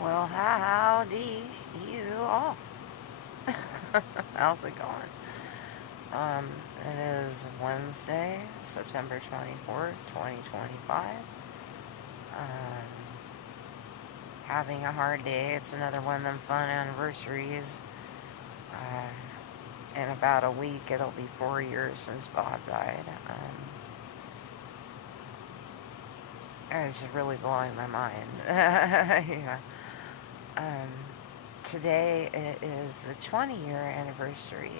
Well, howdy, you all. How's it going? It is Wednesday, September 24th, 2025. Um, Having a hard day. It's another one of them fun anniversaries. In about a week, it'll be 4 years since Bob died. It's just really blowing my mind. Yeah. Um, Today it is the 20-year anniversary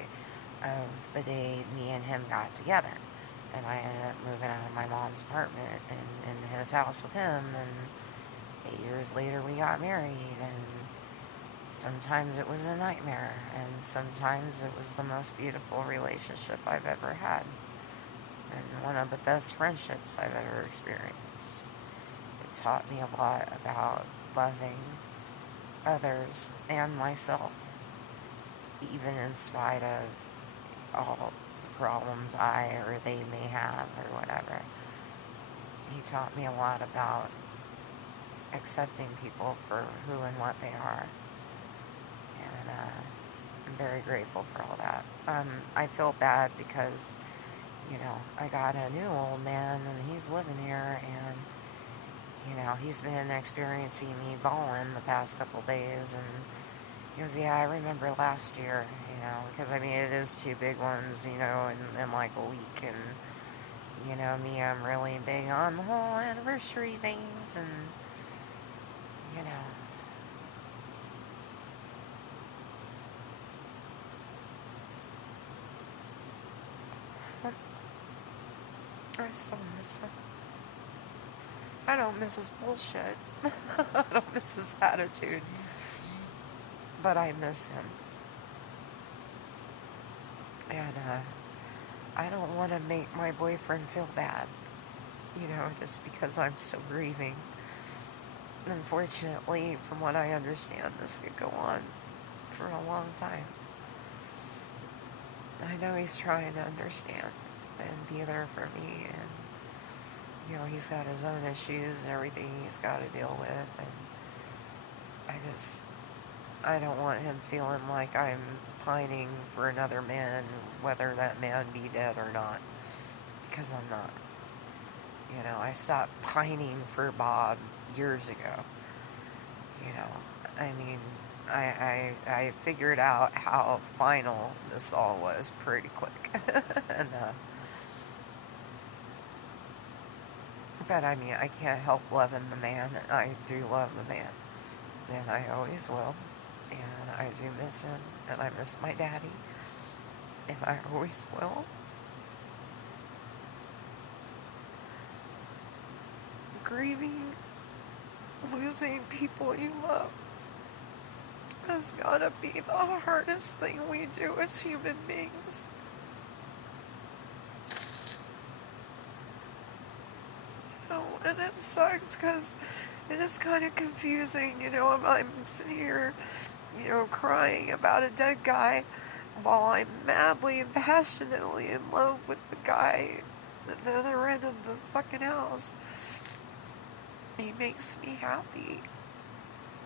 of the day me and him got together. And I ended up moving out of my mom's apartment and into his house with him. And 8 years later, we got married. And sometimes it was a nightmare. And sometimes it was the most beautiful relationship I've ever had. And one of the best friendships I've ever experienced. It taught me a lot about loving others and myself, even in spite of all the problems I or they may have or whatever. He taught me a lot about accepting people for who and what they are. And I'm very grateful for all that. I feel bad because, I got a new old man and he's living here and, he's been experiencing me bawling the past couple days. And he goes, yeah, I remember last year, because it is two big ones, in like a week. And, me, I'm really big on the whole anniversary things. And, you know, I still miss him. I don't miss his bullshit. I don't miss his attitude. But I miss him. And I don't want to make my boyfriend feel bad, just because I'm still grieving. Unfortunately, from what I understand, this could go on for a long time. I know he's trying to understand and be there for me, and he's got his own issues and everything he's got to deal with, and I don't want him feeling like I'm pining for another man, whether that man be dead or not, because I'm not. I stopped pining for Bob years ago. You know, I mean, I figured out how final this all was pretty quick. and But I can't help loving the man. I do love the man, and I always will. And I do miss him, and I miss my daddy, and I always will. Grieving, losing people you love has gotta be the hardest thing we do as human beings. And it sucks because it is kind of confusing. I'm sitting here, crying about a dead guy while I'm madly and passionately in love with the guy at the other end of the fucking house. He makes me happy.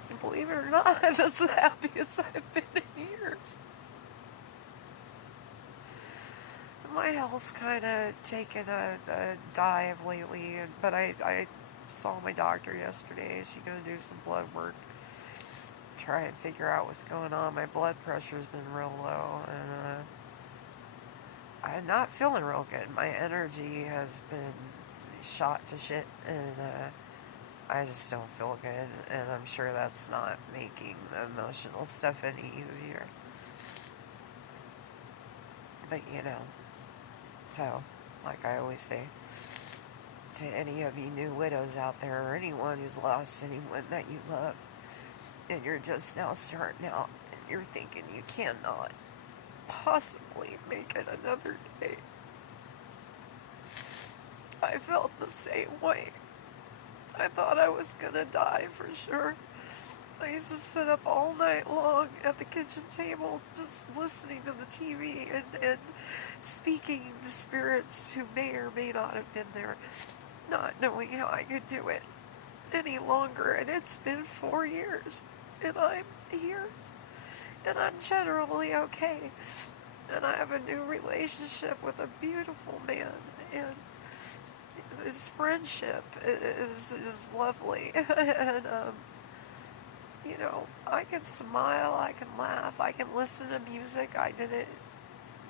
And believe it or not, that's the happiest I've been in years. My health's kind of taken a dive lately, but I saw my doctor yesterday. She's going to do some blood work, try and figure out what's going on. My blood pressure's been real low, and I'm not feeling real good. My energy has been shot to shit, and I just don't feel good, and I'm sure that's not making the emotional stuff any easier. But so, like I always say, to any of you new widows out there, or anyone who's lost anyone that you love, and you're just now starting out, and you're thinking you cannot possibly make it another day. I felt the same way. I thought I was gonna die for sure. I used to sit up all night long at the kitchen table just listening to the TV and speaking to spirits who may or may not have been there, not knowing how I could do it. any longer, and it's been 4 years, and I'm here, and I'm generally okay, and I have a new relationship with a beautiful man, and his friendship is lovely, and I can smile, I can laugh, I can listen to music I didn't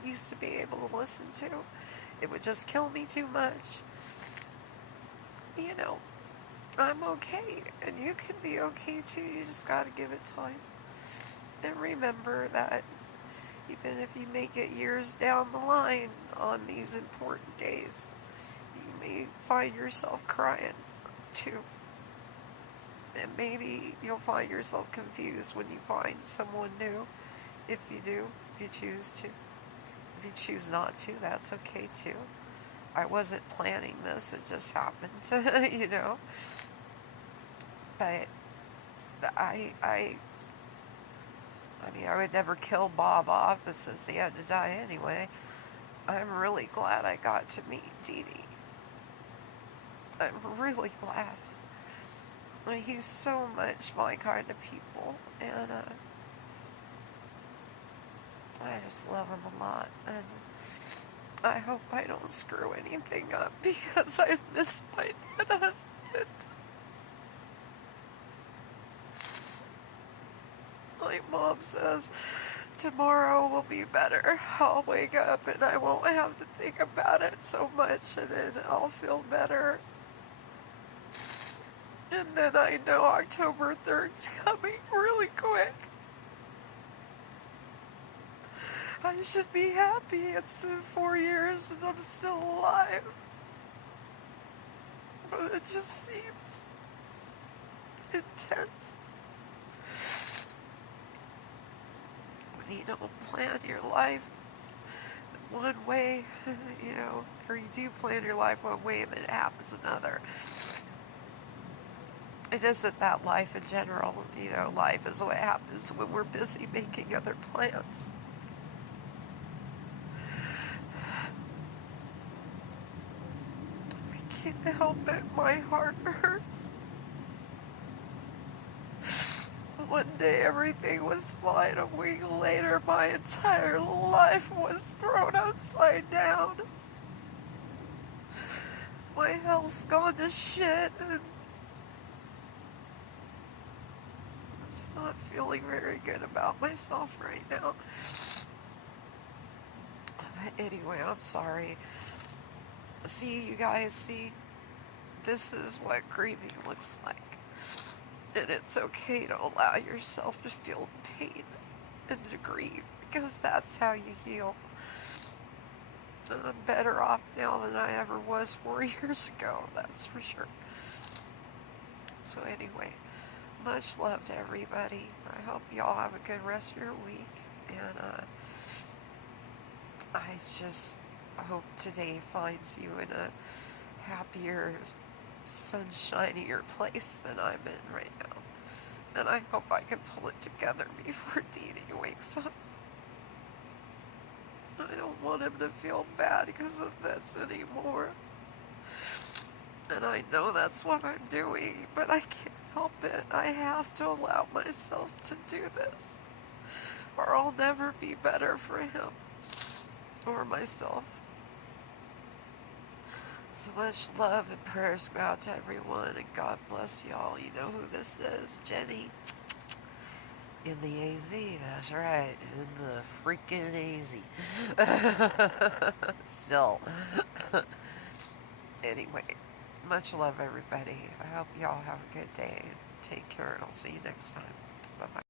used to be able to listen to. It would just kill me too much. You know, I'm okay, and you can be okay too. You just gotta give it time. And remember that even if you make it years down the line on these important days, you may find yourself crying too. And maybe you'll find yourself confused when you find someone new. If you do, you choose to. If you choose not to, that's okay too. I wasn't planning this, it just happened, But I mean, I would never kill Bob off, but since he had to die anyway, I'm really glad I got to meet Dee Dee. I'm really glad. He's so much my kind of people, and I just love him a lot, and I hope I don't screw anything up because I miss my dead husband. Like Mom says, tomorrow will be better. I'll wake up and I won't have to think about it so much, and then I'll feel better. And then I know October 3rd's coming really quick. I should be happy. It's been 4 years and I'm still alive. But it just seems intense. When you don't plan your life one way, or you do plan your life one way and then it happens another. It isn't that life in general, life is what happens when we're busy making other plans. I can't help it, my heart hurts. One day everything was fine, a week later my entire life was thrown upside down. My health's gone to shit, and it's not feeling very good about myself right now. But anyway, I'm sorry. See, you guys, this is what grieving looks like. And it's okay to allow yourself to feel the pain and to grieve, because that's how you heal. And I'm better off now than I ever was 4 years ago, that's for sure. So anyway, much love to everybody. I hope y'all have a good rest of your week. And I just hope today finds you in a happier, sunshinier place than I'm in right now. And I hope I can pull it together before Dee Dee wakes up. I don't want him to feel bad because of this anymore. And I know that's what I'm doing, but I can't help it. I have to allow myself to do this, or I'll never be better for him or myself. So much love and prayers go out to everyone, and God bless y'all. You know who this is, Jenny. In the AZ, that's right, in the freaking AZ. Still. Anyway, much love, everybody. I hope y'all have a good day. Take care, and I'll see you next time. Bye-bye.